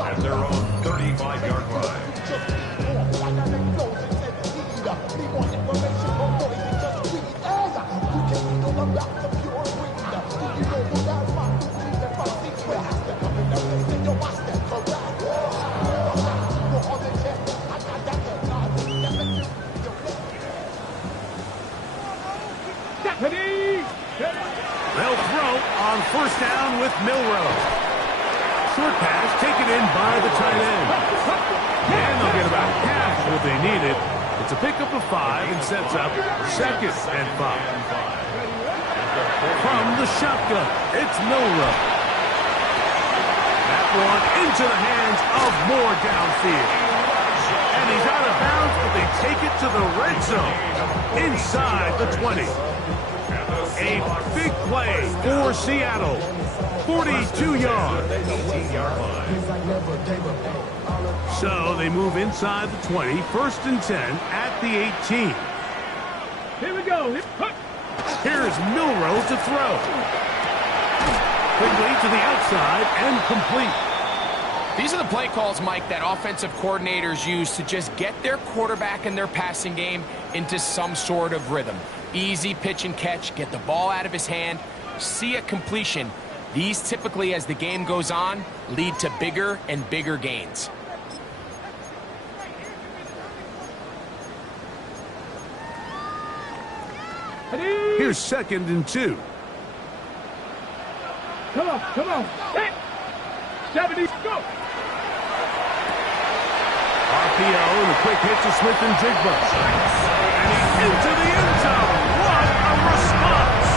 at their own 35-yard line. They'll throw on first down with Milrose. Short pass taken in by the tight end. And they'll get about half what they needed. It's a pickup of 5 and sets up 2nd and 5. From the shotgun, it's Milrose. That one into the hands of Moore downfield. And he's out of bounds, but they take it to the red zone inside the 20. A big play for Seattle. 42 yards. So they move inside the 20. 1st and 10 at the 18. Here we go. Here's Milrose to throw. Quickly to the outside and complete. These are the play calls, Mike, that offensive coordinators use to just get their quarterback and their passing game into some sort of rhythm. Easy pitch and catch, get the ball out of his hand, see a completion. These typically, as the game goes on, lead to bigger and bigger gains. Here's 2nd and 2. Come on. Hit. 70, go. RPO and a quick hit to Smith and Jigba. And he's into the end zone. What a response!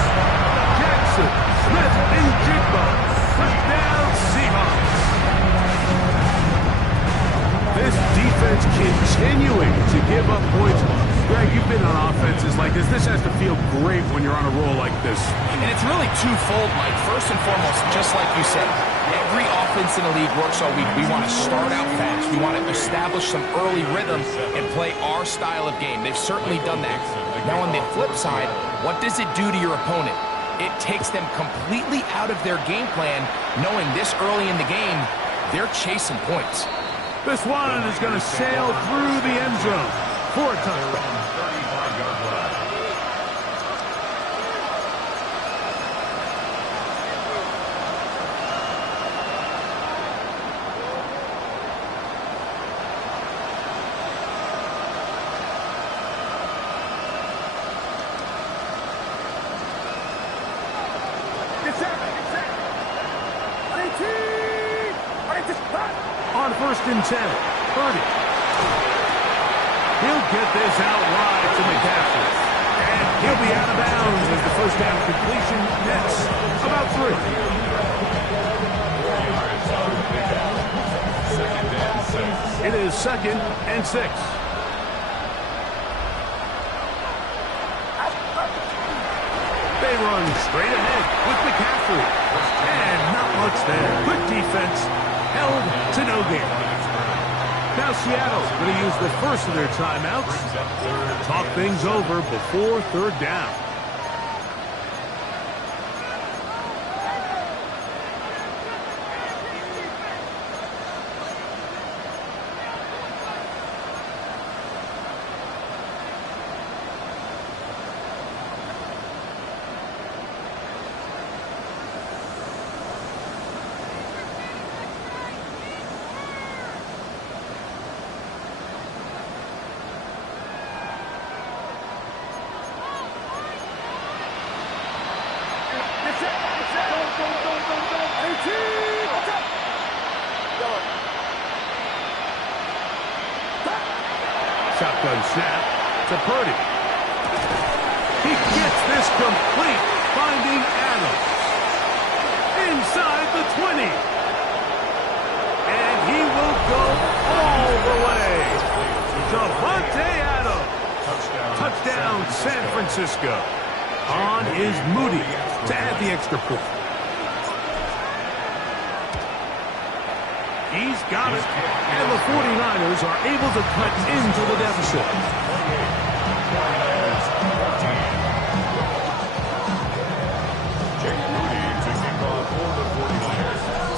Jackson, Smith, and Jigba. Touchdown, Seahawks. This defense continuing to give up points. Greg, you've been on offenses like this. This has to feel great when you're on a roll like this. And it's really twofold, Mike. First and foremost, just like you said, every offense in the league works all week. We want to start out fast. We want to establish some early rhythm and play our style of game. They've certainly done that. Now, on the flip side, what does it do to your opponent? It takes them completely out of their game plan, knowing this early in the game, they're chasing points. This one is going to sail through the end zone for a touchdown. On 1st and 10, Purdy. He'll get this out wide to McCaffrey. And he'll be out of bounds as the first down completion nets about 3. It is 2nd and 6. They run straight ahead with McCaffrey. And not much there. Good defense. Held to no gain. Now Seattle going to use the first of their timeouts to talk things over before 3rd down. Shotgun snap to Purdy. He gets this complete, finding Adams. Inside the 20. And he will go all the way. Davante Adams. Touchdown, San Francisco. On is Moody to add the extra point. He's got it. And the 49ers are able to cut into the deficit.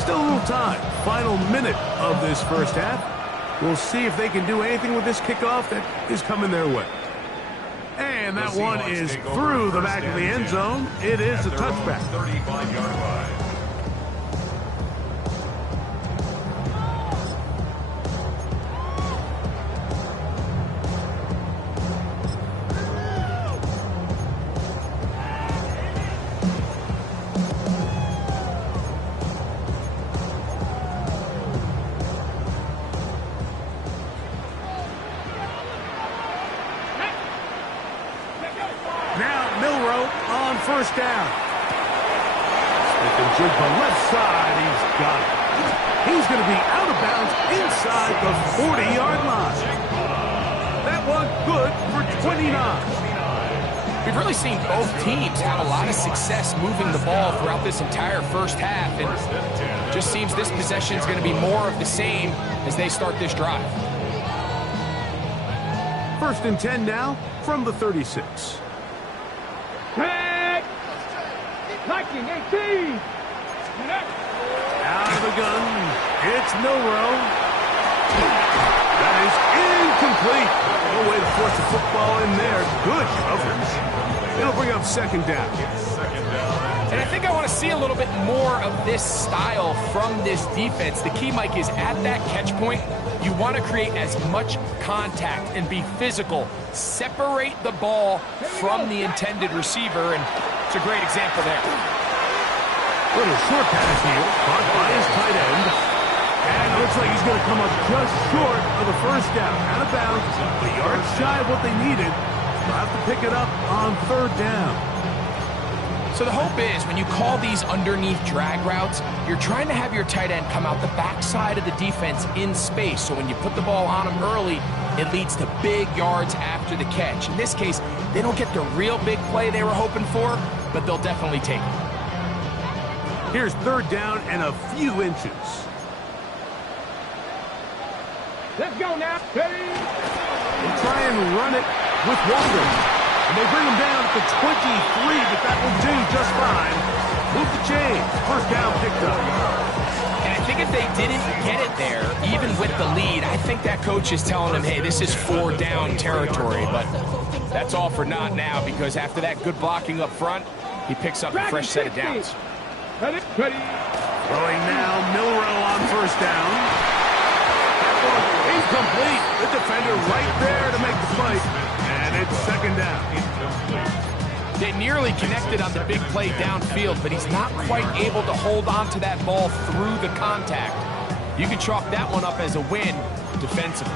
Still a little time, final minute of this first half. We'll see if they can do anything with this kickoff that is coming their way. And that one is through the back of the end zone. It is a touchback. 35-yard line. First down. Smith and Jigba left side. He's got it. He's going to be out of bounds inside the 40-yard line. That one good for 29. We've really seen both teams have a lot of success moving the ball throughout this entire first half, and it just seems this possession is going to be more of the same as they start this drive. First and 10 now from the 36. Liking 18. Out of the gun. It's Milroe. That is incomplete. No way to force the football in there. Good coverage. It'll bring up second down. And I think I want to see a little bit more of this style from this defense. The key, Mike, is at that catch point, you want to create as much contact and be physical. Separate the ball from the intended receiver, and it's a great example there. Little short pass here, caught by his tight end. And it looks like he's going to come up just short of the first down. Out of bounds, a yard shy of what they needed. They'll have to pick it up on third down. So the hope is when you call these underneath drag routes, you're trying to have your tight end come out the backside of the defense in space. So when you put the ball on him early, it leads to big yards after the catch. In this case, they don't get the real big play they were hoping for, but they'll definitely take it. Here's third down and a few inches. Let's go now. Ready? They try and run it with Walden. And they bring him down at the 23, but that will do just fine. Move the chain. First down picked up. And I think if they didn't get it there, even with the lead, I think that coach is telling them, hey, this is 4-down territory. But that's all for naught now, because after that good blocking up front, he picks up a fresh set of downs. Ready? Throwing now, Milroe on first down. That one incomplete. The defender right there to make the play. And it's second down. They nearly connected on the big play downfield, but he's not quite able to hold on to that ball through the contact. You can chalk that one up as a win defensively.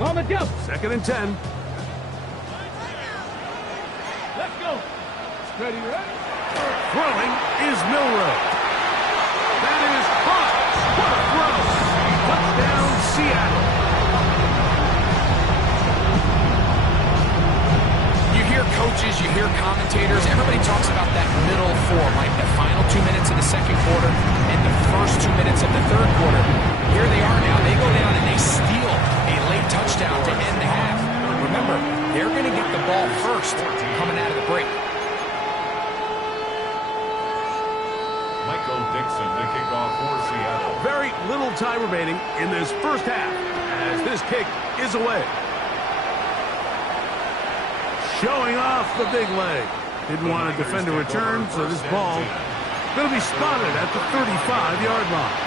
On the jump. Second and 10. Let's go. Ready? Throwing is Milroe. That is caught. What a throw. Touchdown, Seattle. You hear coaches, you hear commentators, everybody talks about that middle four, like the final 2 minutes of the second quarter and the first 2 minutes of the third quarter. Here they are now. They go down and they steal a late touchdown to end the half. Remember, they're going to get the ball first coming out of the break. Michael Dixon to kick off for Seattle. Very little time remaining in this first half as this kick is away. Showing off the big leg. Didn't want to defend a return, so this ball going to be spotted at the 35-yard line.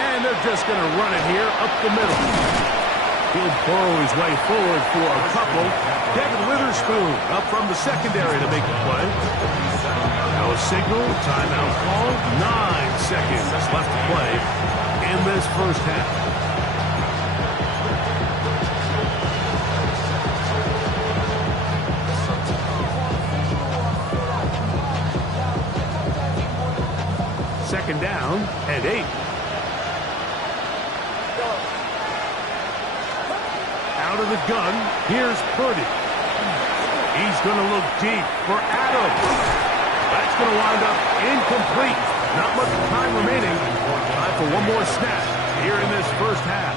And they're just going to run it here up the middle. He'll burrow his way forward for a couple. Devin Witherspoon up from the secondary to make the play. Now a signal, timeout call. 9 seconds left to play in this first half. Second down and 8. Out of the gun, here's Purdy. He's going to look deep for Adams. That's going to wind up incomplete. Not much time remaining. Time for one more snap here in this first half.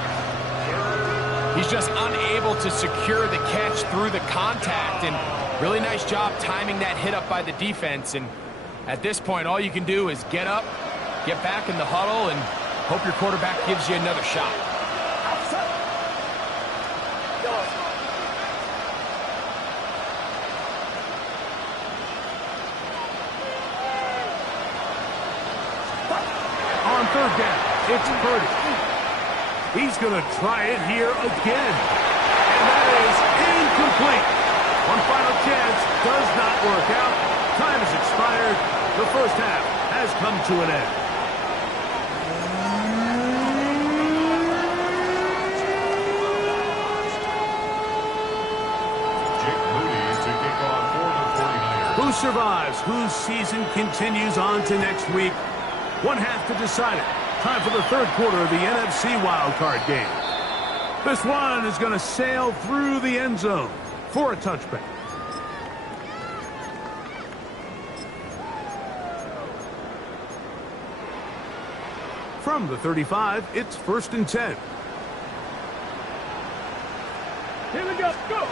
He's just unable to secure the catch through the contact, and really nice job timing that hit up by the defense. And at this point, all you can do is get up, get back in the huddle, and hope your quarterback gives you another shot. On third down, it's Purdy. He's going to try it here again. And that is incomplete. One final chance does not work out. Time has expired. The first half has come to an end. Who survives? Whose season continues on to next week? One half to decide it. Time for the third quarter of the NFC wildcard game. This one is going to sail through the end zone for a touchback. From the 35, it's 1st and 10. Here we go. Go.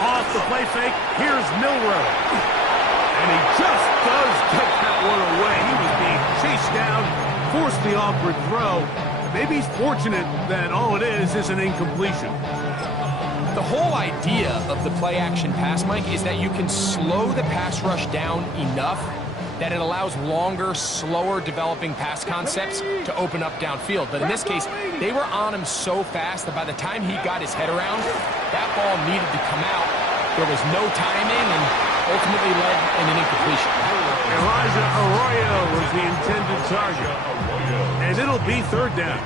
Off the play fake, here's Milroe. And he just does get that one away. He was being chased down, forced the awkward throw. Maybe he's fortunate that all it is an incompletion. The whole idea of the play-action pass, Mike, is that you can slow the pass rush down enough that it allows longer, slower developing pass concepts to open up downfield. But in this case, they were on him so fast that by the time he got his head around, that ball needed to come out. There was no timing and ultimately led in an incompletion. Elijah Arroyo was the intended target. And it'll be third down.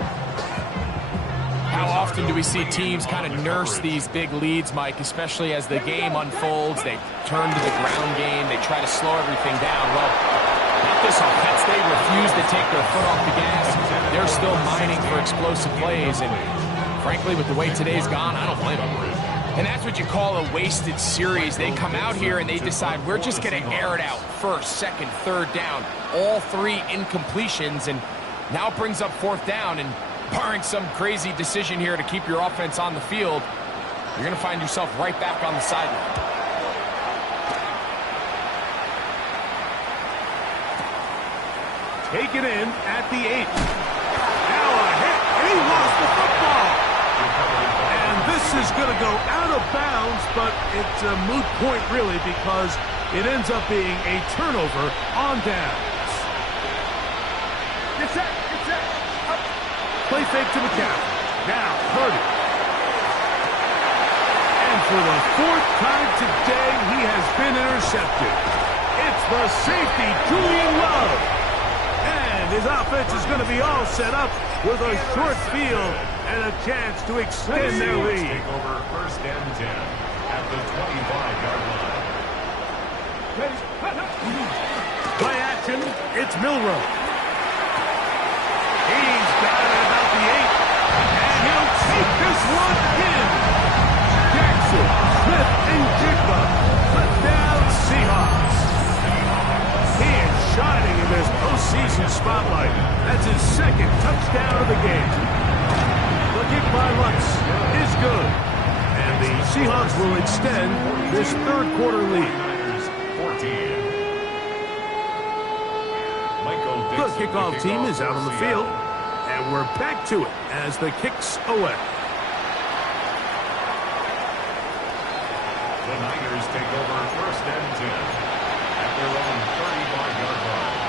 How often do we see teams kind of nurse these big leads, Mike, especially as the game unfolds? They turn to the ground game. They try to slow everything down. Well, not this offense. They refuse to take their foot off the gas. They're still mining for explosive plays. And frankly, with the way today's gone, I don't blame them. And that's what you call a wasted series. They come out here and they decide, we're just going to air it out. First, second, third down. All three incompletions. And now it brings up fourth down. And barring some crazy decision here to keep your offense on the field, you're going to find yourself right back on the sideline. Taken in at the 8. Now a hit, and he lost the football. And this is going to go out of bounds, but it's a moot point, really, because it ends up being a turnover on downs. Get set. Get set. Play fake to McCaffrey. Now, Purdy. And for the fourth time today, he has been intercepted. It's the safety, Julian Love. And his offense is going to be all set up with a short field and a chance to extend their lead. Take over 1st and 10 at the 25-yard line. Play action, it's Milroe. He's got it at about the 8. And he'll take this one in. Jackson, Smith, and Jigba. Touchdown, Seahawks. He is shining in this postseason spotlight. That's his second touchdown of the game. The kick by Lutz is good. And the Seahawks will extend this third quarter lead. 14. The kickoff team is out on the field, and we're back to it as the kick's away. The Niners take over 1st and 10 at their own 35-yard line.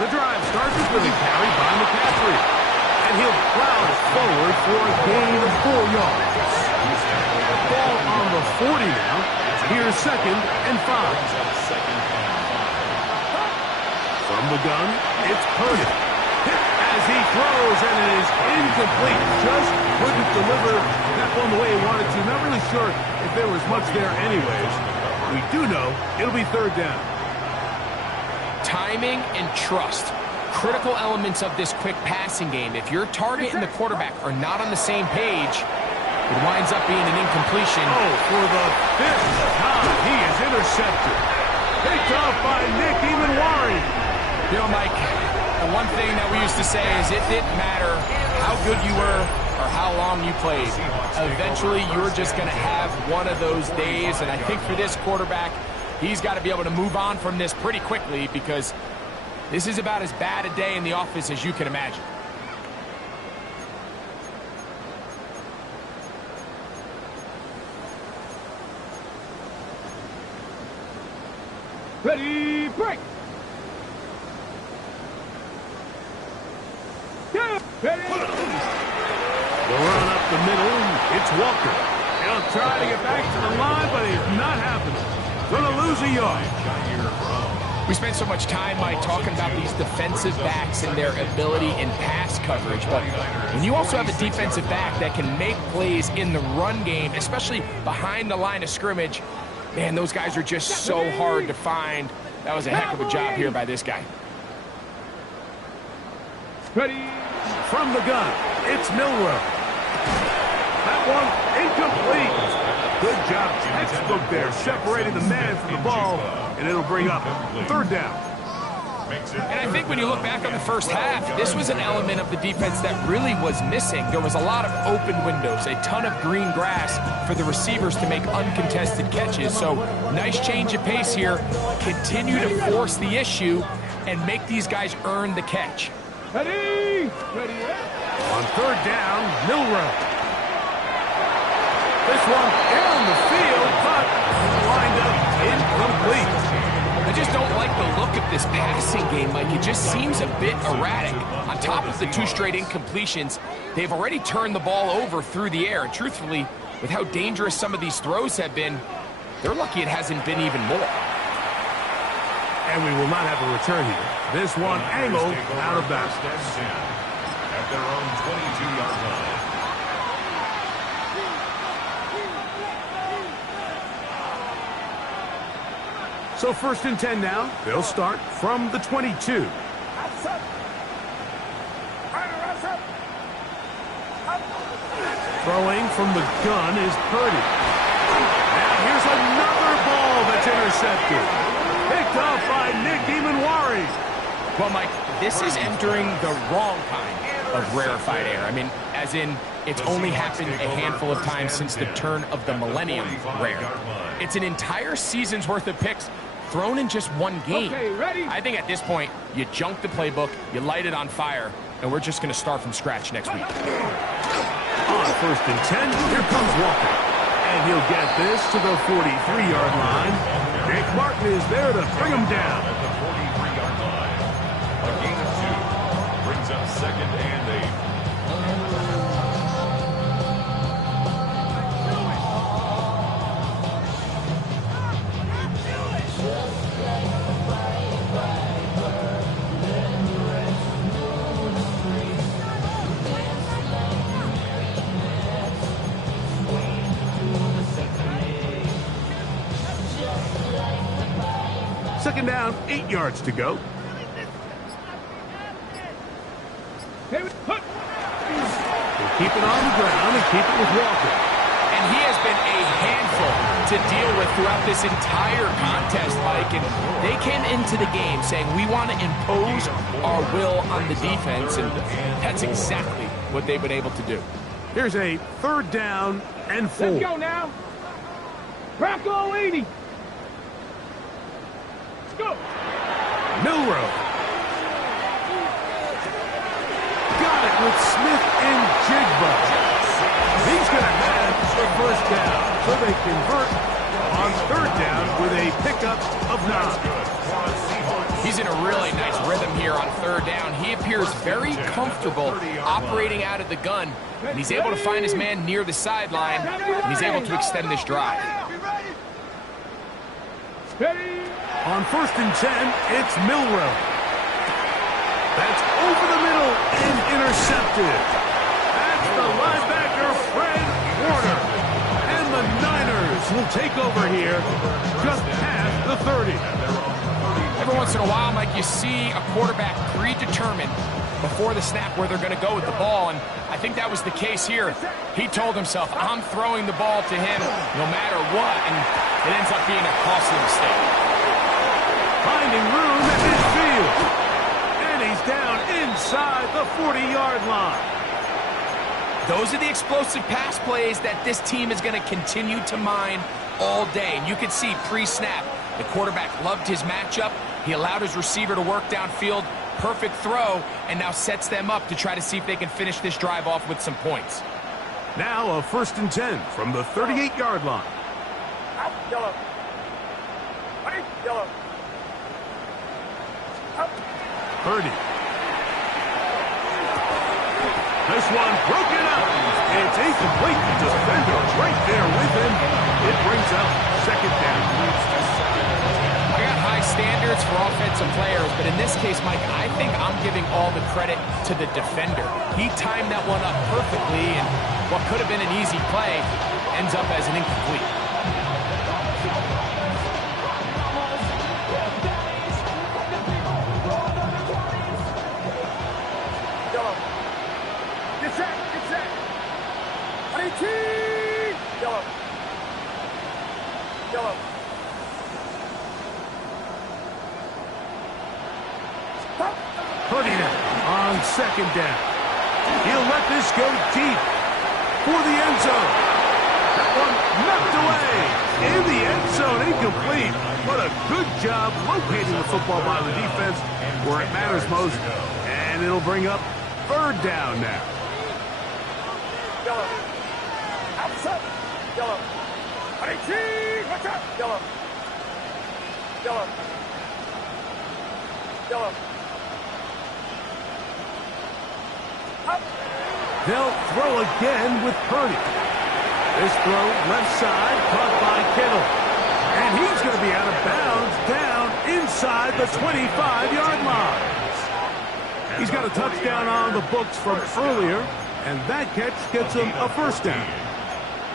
The drive starts with a carry by McCaffrey. And he'll plow it forward for a gain of 4 yards. Ball on the 40 now. Here's 2nd and 5. From the gun, it's Purdy. As he throws, and it is incomplete. Just couldn't deliver that one the way he wanted to. Not really sure if there was much there anyways. We do know it'll be 3rd down. Timing and trust. Critical elements of this quick passing game. If your target and the quarterback are not on the same page, it winds up being an incompletion. Oh, for the 5th time, he is intercepted. Picked off by Nick Emanwari. You know, Mike, the one thing that we used to say is it didn't matter how good you were or how long you played. Eventually, you're just going to have one of those days, and I think for this quarterback, he's got to be able to move on from this pretty quickly because this is about as bad a day in the office as you can imagine. Ready, break! Yeah, ready! The run up the middle, it's Walker. He'll try to get back to the line, but it's not happening. Going to lose a yard. We spent so much time, Mike, talking about these defensive backs and their ability in pass coverage, but when you also have a defensive back that can make plays in the run game, especially behind the line of scrimmage, man, those guys are just so hard to find. That was a heck of a job here by this guy. Ready! From the gun, it's Milroe. That one incomplete. Good job, textbook there, separating the man from the ball, and it'll bring up 3rd down. And I think when you look back on the first half, this was an element of the defense that really was missing. There was a lot of open windows, a ton of green grass for the receivers to make uncontested catches. So nice change of pace here. Continue to force the issue and make these guys earn the catch. Ready! Ready! On 3rd down, Milroe. This one down the field, but lined up incomplete. I just don't like the look of this passing game, Mike. It just seems a bit erratic. On top of the 2 straight incompletions, they've already turned the ball over through the air. And truthfully, with how dangerous some of these throws have been, they're lucky it hasn't been even more. And we will not have a return here. This one angled out of bounds. At their own 22-yard line. So 1st and 10 now. They'll start from the 22. Throwing from the gun is Purdy. And here's another ball that's intercepted. Picked off by Nick Emanwari. Well, Mike, this is entering the wrong kind of rarefied air. I mean, as in, it's only happened a handful of times since the turn of the millennium rare. It's an entire season's worth of picks thrown in just one game. Okay, ready? I think at this point, you junk the playbook, you light it on fire, and we're just going to start from scratch next week. On 1st and 10, here comes Walker. And he'll get this to the 43-yard line. Nick Martin is there to bring him down. At the 43-yard line. A gain of 2 brings up 2nd and 8. Second down, 8 yards to go. Hey, put! They'll keep it on the ground and keep it with Walker. And he has been a handful to deal with throughout this entire contest, Mike. And they came into the game saying, we want to impose our will on the defense. And that's exactly what they've been able to do. Here's a 3rd down and 4. Let's go now! Rocco 80! Let's go! Milroe. Got it with Smith and Jigba. He's going to have the 1st down. So they convert on 3rd down with a pickup of 9. He's in a really nice rhythm here on third down. He appears very comfortable operating out of the gun, and he's able to find his man near the sideline, and he's able to extend this drive. On 1st and 10, it's Milrow. That's over the middle and intercepted. That's the linebacker, Fred Warner. And the Niners will take over here just past the 30. Every once in a while, Mike, you see a quarterback predetermined before the snap where they're going to go with the ball, and I think that was the case here. He told himself, I'm throwing the ball to him no matter what, and it ends up being a costly mistake. Finding room at midfield. And he's down inside the 40-yard line. Those are the explosive pass plays that this team is going to continue to mine all day. And you can see pre-snap, the quarterback loved his matchup. He allowed his receiver to work downfield. Perfect throw, and now sets them up to try to see if they can finish this drive off with some points. Now a 1st and 10 from the 38-yard line. Out, yellow. Ready, yellow. Out. Purdy. This one broken up. It's incomplete. Defender right there with him. It brings up 2nd down. I got high standards for offensive players, but in this case, Mike, I think I'm giving all the credit to the defender. He timed that one up perfectly, and what could have been an easy play ends up as an incomplete. Yellow. Get set, get set. 18. Yellow. Yellow. Purdy now on 2nd down. He'll let this go deep for the end zone. That one knocked away. In the end zone, incomplete. What a good job locating the football by the defense where it matters most. And it'll bring up 3rd down now. Yellow. Outside. Yellow. 18. Watch out. Yellow. Yellow. Yellow. They'll throw again with Purdy. This throw left side caught by Kittle. And he's going to be out of bounds down inside the 25-yard line. He's got a touchdown on the books from earlier, and that catch gets him a 1st down.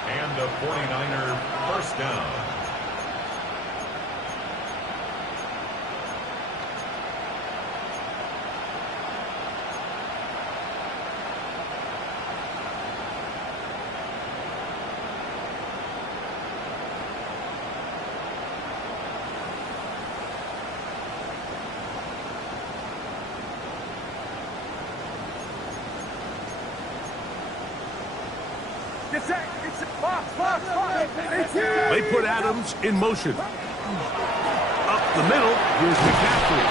And a 49er 1st down. Get set, get set. Box, box, box. 18. They put Adams in motion. Up the middle, here's McCaffrey.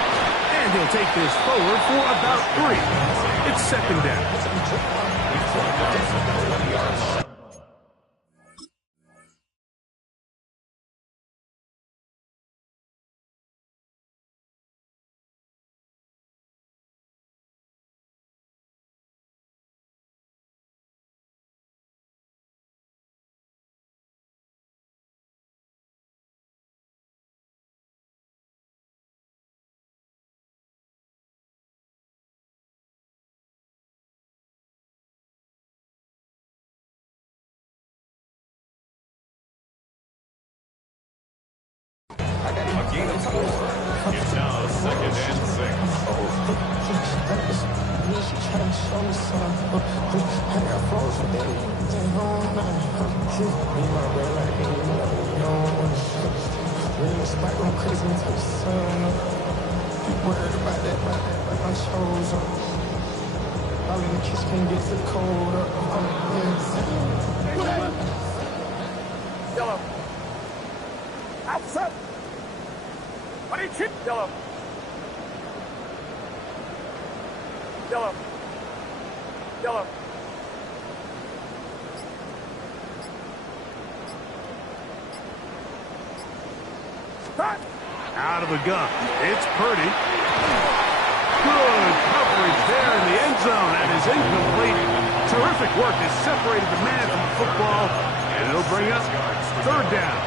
And he'll take this forward for about 3. It's 2nd down. A gain of 4. It's now 2nd and 6. Yellow. Outside. 22. Yellow. Yellow. Yellow. Start. Out of the gun. It's Purdy. Good Work has separated the man from the football, and it'll bring up third down.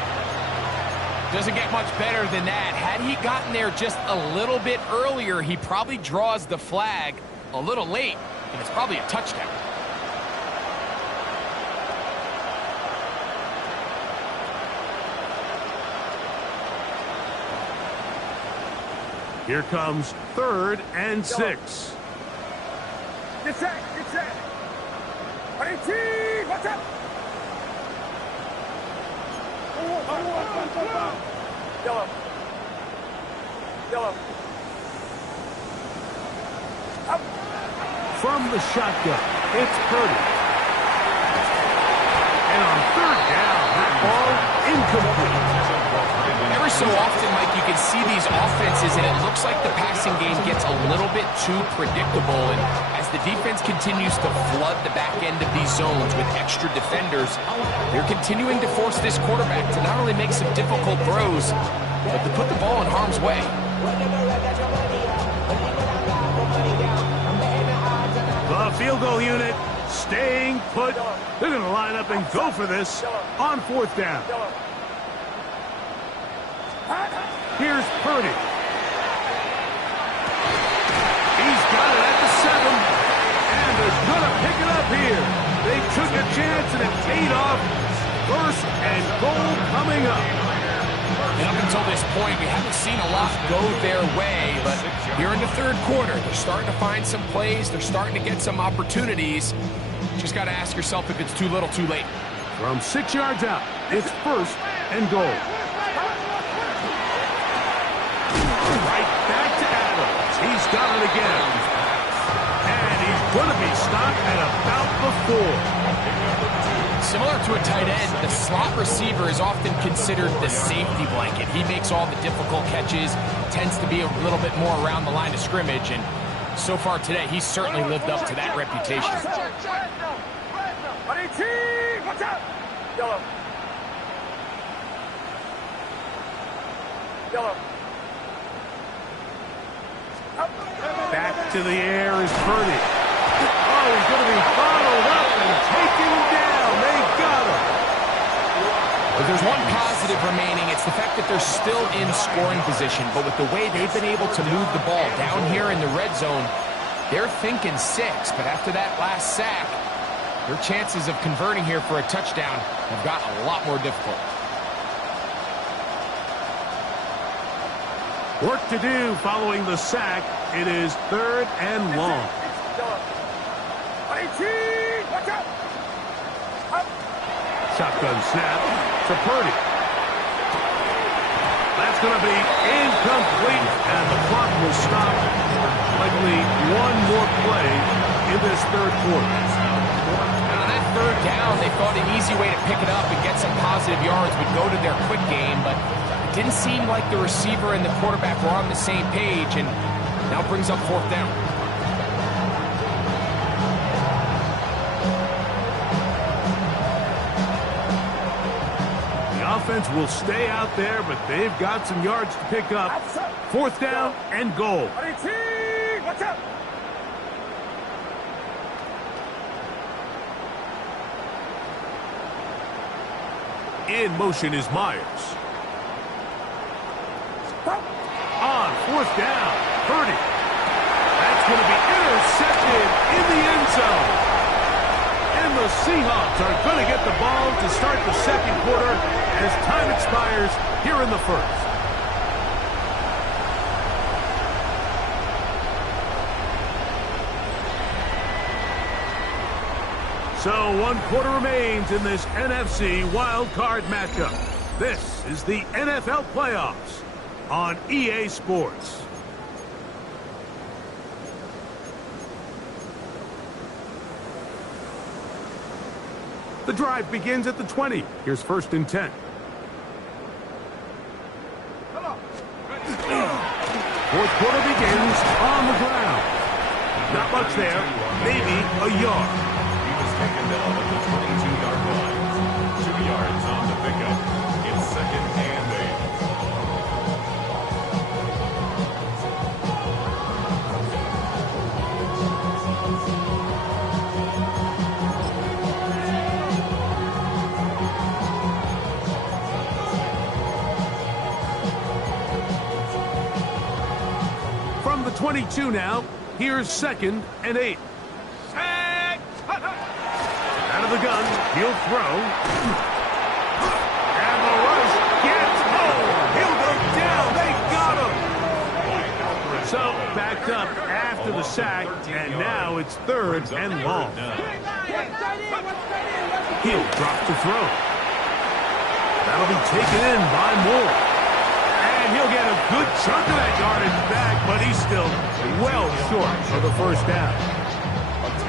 Doesn't get much better than that. Had he gotten there just a little bit earlier, he probably draws the flag a little late, and it's probably a touchdown. Here comes 3rd and 6. Get set, get set. Ready, team, watch out. Yellow. Yellow. Up. From the shotgun, it's Purdy. And on 3rd down, that ball incomplete. Every so often, Mike, you can see these offenses, and it looks like the passing game gets a little bit too predictable. And as the defense continues to flood the back end of these zones with extra defenders, they're continuing to force this quarterback to not only make some difficult throws, but to put the ball in harm's way. The field goal unit staying put. They're going to line up and go for this on 4th down. Here's Purdy. He's got it at the 7. And they're going to pick it up here. They took a chance and it paid off. 1st and goal coming up. And up until this point, we haven't seen a lot go their way, but here in the 3rd quarter, they're starting to find some plays. They're starting to get some opportunities. Just got to ask yourself if it's too little, too late. From 6 yards out, it's 1st and goal. Right back to Adams. He's got it again. And he's going to be stopped at about the 4. Similar to a tight end, the slot receiver is often considered the safety blanket. He makes all the difficult catches, tends to be a little bit more around the line of scrimmage, and so far today, he's certainly lived up to that reputation. Ready, team, watch out. Yellow. Yellow. Back to the air is Purdy. Oh, he's going to be bottled up and taken down. They got him. If there's one positive remaining, it's the fact that they're still in scoring position. But with the way they've been able to move the ball down here in the red zone, they're thinking 6. But after that last sack, their chances of converting here for a touchdown have gotten a lot more difficult. Work to do following the sack. It is 3rd and long. Watch out. Shotgun snap to Purdy. That's going to be incomplete, and the clock will stop. Likely one more play in this 3rd quarter. And on that 3rd down, they thought an easy way to pick it up and get some positive yards would go to their quick game, but it didn't seem like the receiver and the quarterback were on the same page, and now brings up 4th down. The offense will stay out there, but they've got some yards to pick up. 4th down and goal. Ready, team, watch out. In motion is Myers. On 4th down, Purdy. That's going to be intercepted in the end zone. And the Seahawks are going to get the ball to start the 2nd quarter as time expires here in the 1st. So 1 quarter remains in this NFC wild card matchup. This is the NFL playoffs on EA Sports. The drive begins at the 20. Here's 1st and 10. 4th quarter begins on the ground. Not much there, maybe a yard. He was taken down at the 22-yard line. 2 yards on the pickup. It's 2nd and 8. 22 now. Here's 2nd and 8. Out of the gun, he'll throw. And the rush gets home. He'll go down. They got him. So backed up after the sack, and now it's 3rd and long. He'll drop to throw. That'll be taken in by Moore. And he'll get a good chunk of that yardage back, but he's still well short of the first down.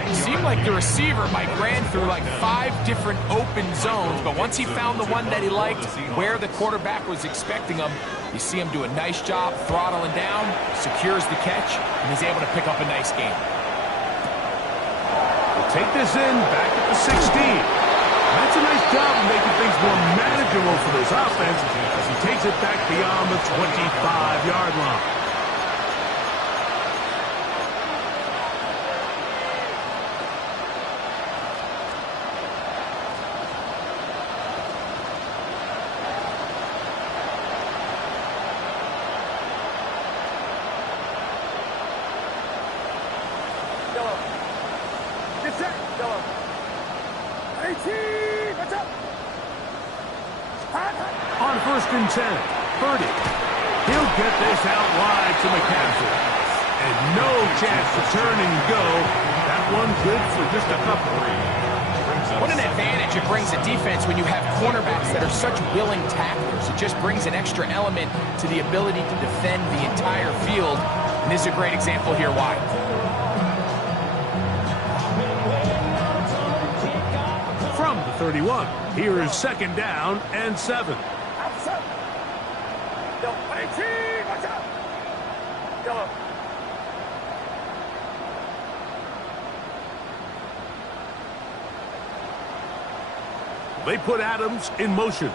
It seemed like the receiver, Mike, ran through like 5 different open zones, but once he found the one that he liked, where the quarterback was expecting him, you see him do a nice job throttling down, secures the catch, and is able to pick up a nice gain. We'll take this in back at the 16. That's a nice job of making things more manageable for this offense as he takes it back beyond the 25-yard line. On 1st and 10, Purdy. He'll get this out wide to McCaffrey. And no chance to turn and go. That one good for just a couple. What an advantage it brings a defense when you have cornerbacks that are such willing tacklers. It just brings an extra element to the ability to defend the entire field. And this is a great example here why. From the 31, here is 2nd down and 7. They put Adams in motion.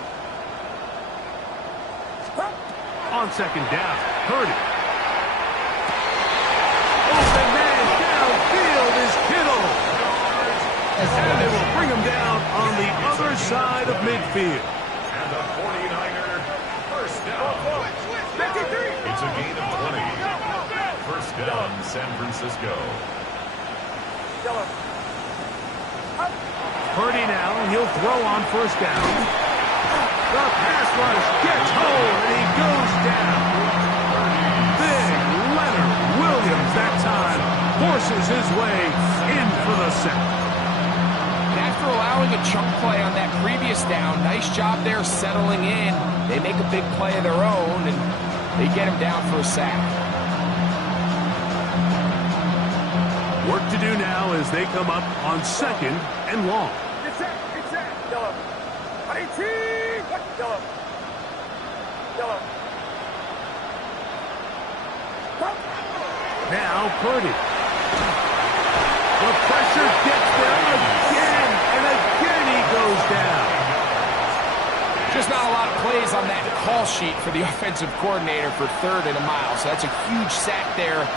On 2nd down, Purdy. Open man downfield is Kittle. And they will bring him down on the other side of midfield. And the 49er, first down. 53. It's a gain of 20. First down, San Francisco. Purdy now, he'll throw on 1st down. The pass rush gets home, and he goes down. Big Leonard Williams that time forces his way in for the sack. After allowing a chunk play on that previous down, nice job there settling in. They make a big play of their own, and they get him down for a sack. Work to do now as they come up on 2nd and long. Now Purdy. The pressure gets there again, and again he goes down. Just not a lot of plays on that call sheet for the offensive coordinator for 3rd and a mile. So that's a huge sack there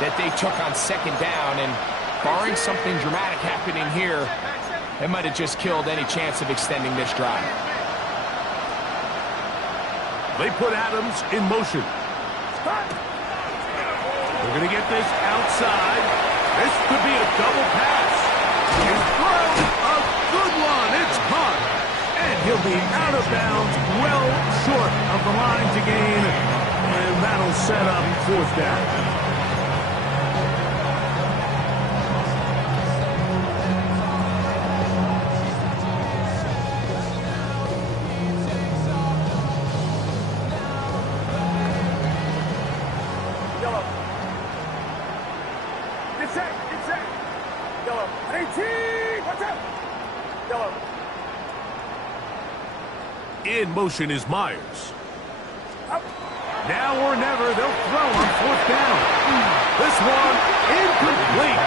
that they took on 2nd down. And barring something dramatic happening here, it might have just killed any chance of extending this drive. They put Adams in motion. They're going to get this outside. This could be a double pass. He's thrown a good one. It's caught. And he'll be out of bounds, well short of the line to gain. And that'll set up 4th down. In motion is Myers. Now or never, they'll throw on 4th down. This one incomplete.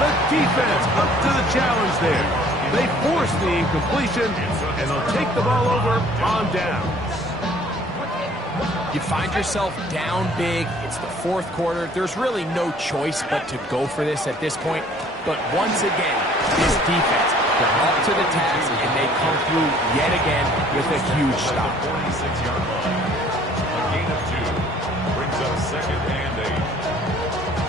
The defense up to the challenge there. They force the incompletion, and they'll take the ball over on down. You find yourself down big. It's the 4th quarter. There's really no choice but to go for this at this point. But once again, this defense, they're up to the task, and they come through yet again with a huge stop. 46-yard line. A gain of 2 brings up 2nd and 8.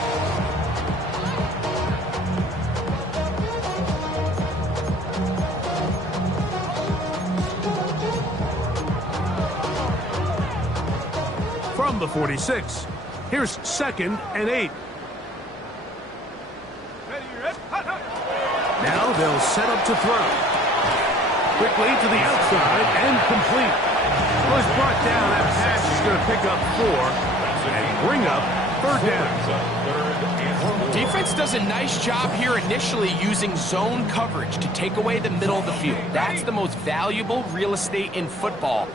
from the 46. Here's 2nd and 8. Now they'll set up to throw. Quickly to the outside and complete. Well, he's brought down. That pass is going to pick up 4 and bring up 3rd down. Defense does a nice job here initially using zone coverage to take away the middle of the field. That's the most valuable real estate in football.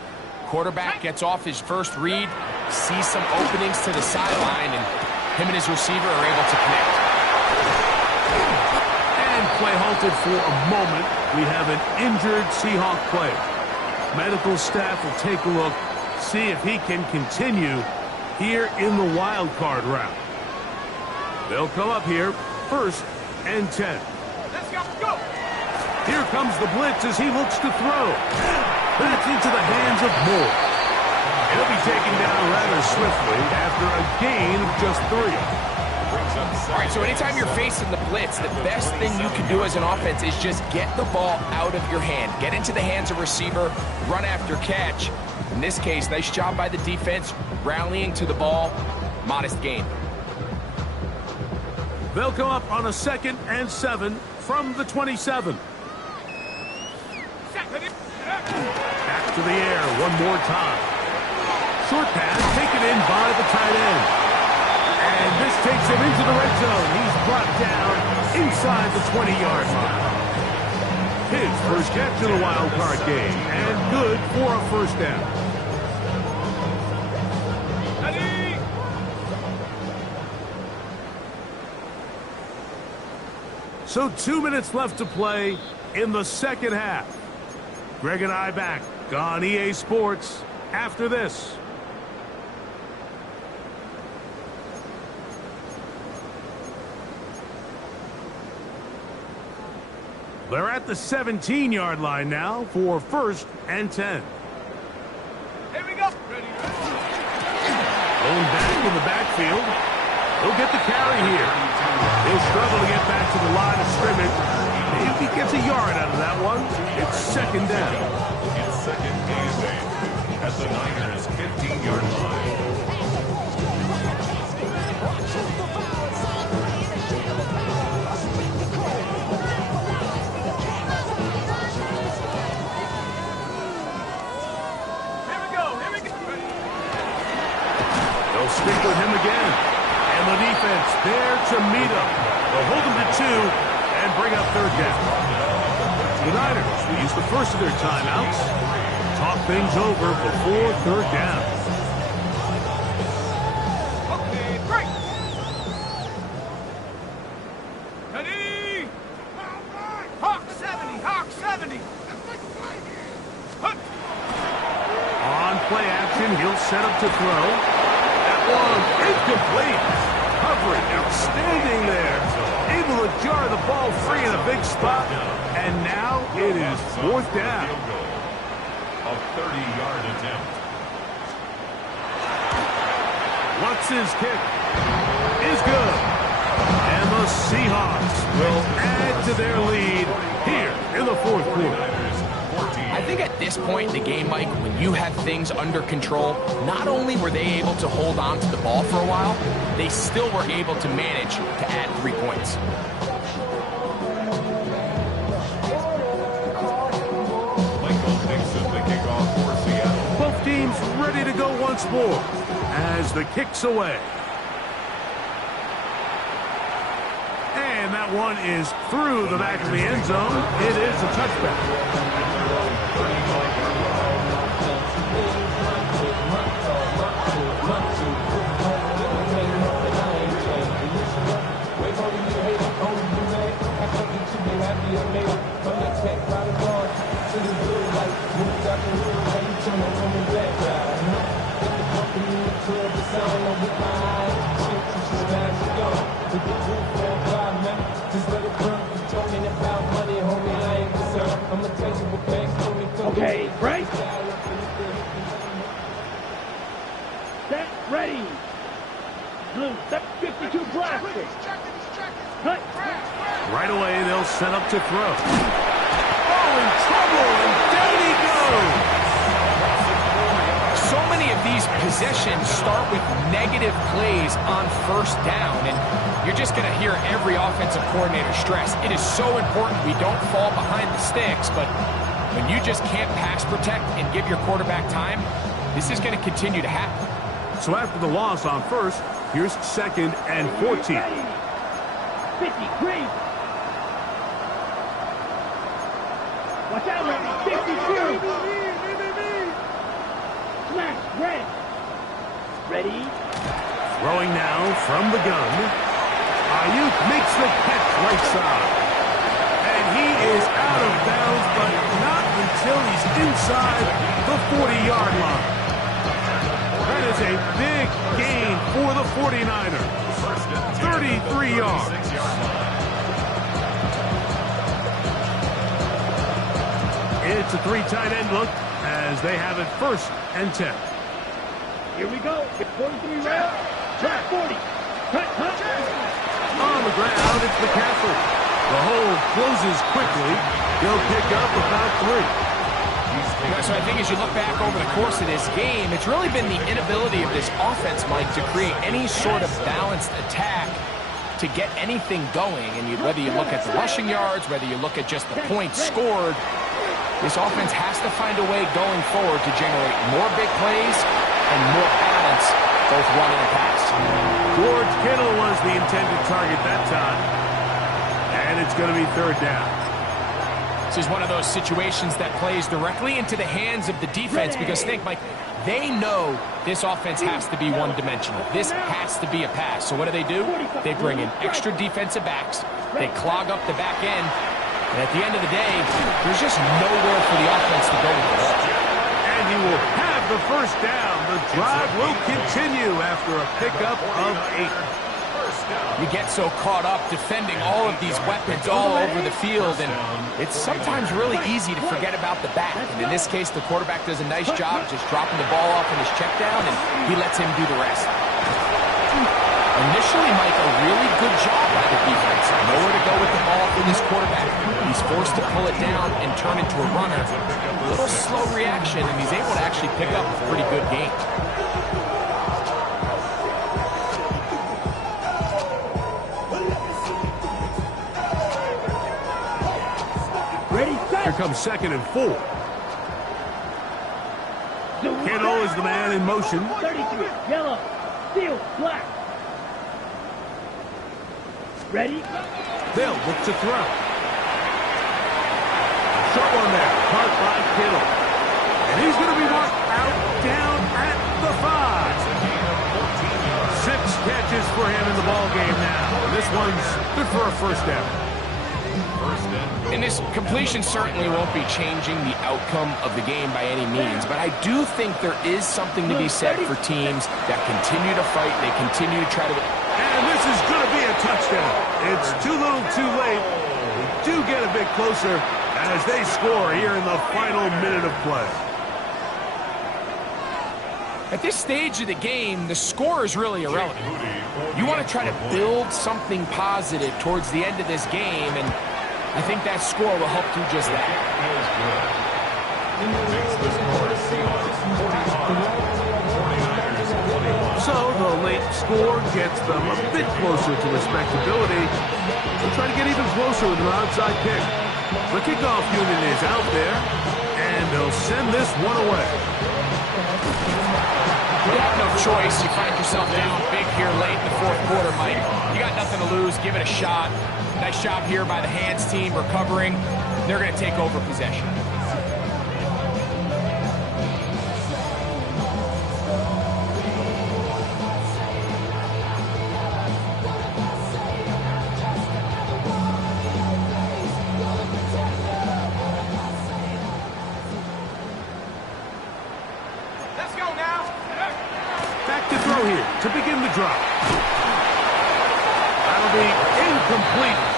Quarterback gets off his first read, sees some openings to the sideline, and him and his receiver are able to connect. And play halted for a moment. We have an injured Seahawk player. Medical staff will take a look, see if he can continue here in the wild card route. They'll come up here, 1st and 10. Let's go. Here comes the blitz as he looks to throw. That's into the hands of Moore. He'll be taken down rather swiftly after a gain of just 3. All right, so anytime you're facing the blitz, the best thing you can do as an offense is just get the ball out of your hand. Get into the hands of receiver, run after catch. In this case, nice job by the defense, rallying to the ball. Modest gain. They'll come up on a 2nd and 7 from the 27. Back to the air one more time. Short pass taken in by the tight end. And this takes him into the red zone. He's brought down inside the 20-yard line. His first catch in the wild card game, and good for a 1st down. So 2 minutes left to play in the 2nd half. Greg and I back on EA Sports after this. They're at the 17-yard line now for 1st and 10. Here we go. Going back in the backfield. He'll get the carry here. He'll struggle to get back to the line of scrimmage. If he gets a yard out of that one, it's 2nd down. It's 2nd and 8 at the Niners' 15-yard line. Stick with him again. And the defense there to meet him. They'll hold him to 2 and bring up 3rd down. The Niners will use the first of their timeouts. Talk things over before 3rd down. Okay, break. Ready? Hawk 70, Hawk 70. On play action, he'll set up to throw. Incomplete. Coverage outstanding there. Able to jar the ball free in a big spot. And now it is 4th down. A 30-yard attempt. What's his kick? Is good. And the Seahawks will add to their lead here in the 4th quarter. I think at this point in the game, Mike, when you have things under control, not only were they able to hold on to the ball for a while, they still were able to manage to add 3 points. Michael Nixon, the kickoff for Seattle. Both teams ready to go once more as the kick's away. And that one is through the back of the end zone. It is a touchback. Okay, break. Set, ready. Blue, set 52 plastic. Cut. Right away, they'll set up to throw. Oh, in trouble, and down he goes. So many many of these possessions start with negative plays on first down, and you're just going to hear every offensive coordinator stress. It is so important we don't fall behind the sticks, but when you just can't pass protect and give your quarterback time, this is going to continue to happen. So after the loss on first, here's 2nd and 14. 53. Watch out, Randy. 52. Smash, red. Ready? Throwing now from the gun. Ayuk makes the catch right side. And he is out of bounds, but not until he's inside the 40-yard line. That is a big gain for the 49ers. 33 yards. It's a 3 tight end look as they have it 1st and 10. Here we go. 43 round. Track 40. Cut. On the ground, it's McCaffrey. The hold closes quickly. He'll pick up about 3. So I think as you look back over the course of this game, it's really been the inability of this offense, Mike, to create any sort of balanced attack to get anything going. And whether you look at the rushing yards, whether you look at just the points scored, this offense has to find a way going forward to generate more big plays and more balance, both running and pass. George Kittle was the intended target that time. And it's going to be 3rd down. This is one of those situations that plays directly into the hands of the defense because, think, Mike, they know this offense has to be one-dimensional. This has to be a pass. So what do? They bring in extra defensive backs. They clog up the back end. And at the end of the day, there's just nowhere for the offense to go with this. And he will have the 1st down. The drive will continue after a pickup of 8. You get so caught up defending all of these weapons all over the field, and it's sometimes really easy to forget about the back. And in this case, the quarterback does a nice job just dropping the ball off in his check down, and he lets him do the rest. Initially, Mike, a really good job by the defense. Nowhere to go with the ball for this quarterback. He's forced to pull it down and turn into a runner. A little slow reaction, and he's able to actually pick up a pretty good game. Here comes 2nd and 4. Kittle is the man in motion. 33. Yellow. Steel. Black. Ready? They'll look to throw. Short one there. Caught by Kittle. And he's going to be marked out down at the 5. 6 catches for him in the ball game now. This one's good for a 1st down. And this completion certainly won't be changing the outcome of the game by any means, but I do think there is something to be said for teams that continue to fight, they continue to try to... And this is going to be a touchdown. It's too little too late. They do get a bit closer as they score here in the final minute of play. At this stage of the game, the score is really irrelevant. You want to try to build something positive towards the end of this game, and I think that score will help do just that. So the late score gets them a bit closer to respectability. They'll try to get even closer with an onside kick. The kickoff unit is out there, and they'll send this one away. You have no choice. You find yourself down big here late in the 4th quarter, Mike. You got nothing to lose. Give it a shot. Nice job here by the hands team recovering. They're going to take over possession. Let's go now. Back to throw here to begin the drive. That'll be incomplete.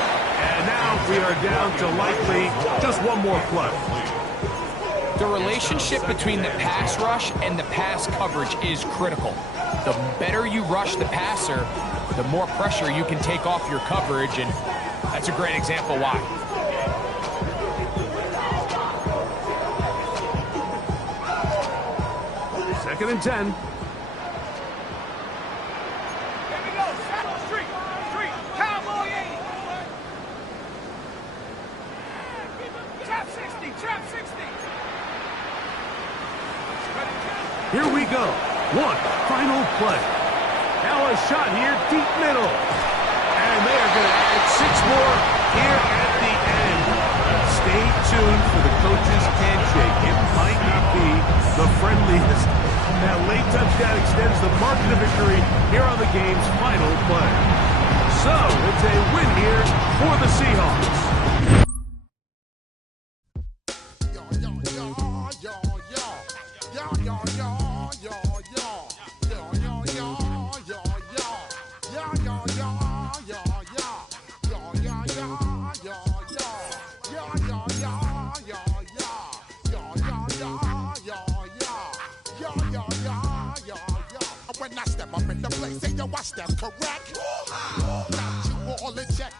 And now we are down to likely just one more play. The relationship between the pass rush and the pass coverage is critical. The better you rush the passer, the more pressure you can take off your coverage, and that's a great example why. Second and 10. Here we go. Saddle Street. Cowboy 80. Trap 60. Trap 60. Here we go. One final play. Now a shot here, deep middle. And they are going to add 6 more here at the end. Stay tuned for the coach's handshake. It might not be the friendliest. That late touchdown extends the margin of victory here on the game's final play. So, it's a win here for the Seahawks. When I step up in the place, say yo, I step correct. Got you all in check.